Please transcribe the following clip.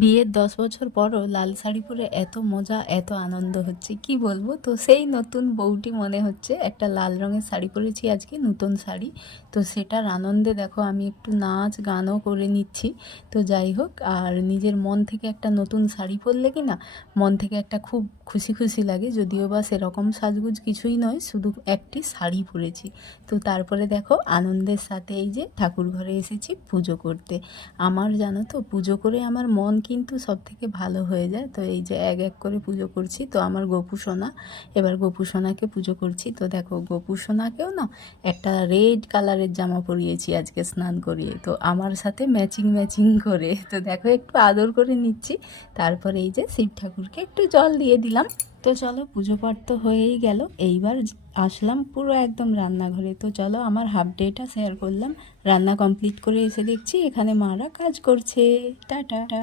বিয়ের 10 বছর পরও লাল শাড়ি পরে এত মজা এত আনন্দ হচ্ছে কি বলবো। তো সেই নতুন বউটি মনে হচ্ছে, একটা লাল রঙের শাড়ি পরেছি আজকে, নতুন শাড়ি। তো সেটার আনন্দে দেখো আমি একটু নাচ গানও করে নিচ্ছি। তো যাই হোক, আর নিজের মন থেকে একটা নতুন শাড়ি পরলে কি না মন থেকে একটা খুব খুশি খুশি লাগে, যদিও বা সেরকম সাজগুজ কিছুই নয়, শুধু একটি শাড়ি পরেছি। তো তারপরে দেখো আনন্দের সাথে এই যে ঠাকুর ঘরে এসেছি পুজো করতে। আমার জানো তো পুজো করে আমার মন কিন্তু সব থেকে ভালো হয়ে যায়। তো এই যে এক এক করে পুজো করছি। তো আমার গোপু সোনা, এবার গোপু সোনাকে পুজো করছি। তো দেখো গোপু সোনাকেও না একটা রেড কালারের জামা পরিয়েছি আজকে স্নান করিয়ে, তো আমার সাথে ম্যাচিং ম্যাচিং করে। তো দেখো একটু আদর করে নিচ্ছি। তারপরে এই যে শিব ঠাকুরকে একটু জল দিয়ে দিলাম। তো চলো পুজো পাঠ তো হয়েই গেল, এইবার আসলাম পুরো একদম রান্নাঘরে। তো চলো আমার হাফ ডেটা শেয়ার করলাম। রান্না কমপ্লিট করে এসে দেখছি এখানে মারা কাজ করছে। টাটা।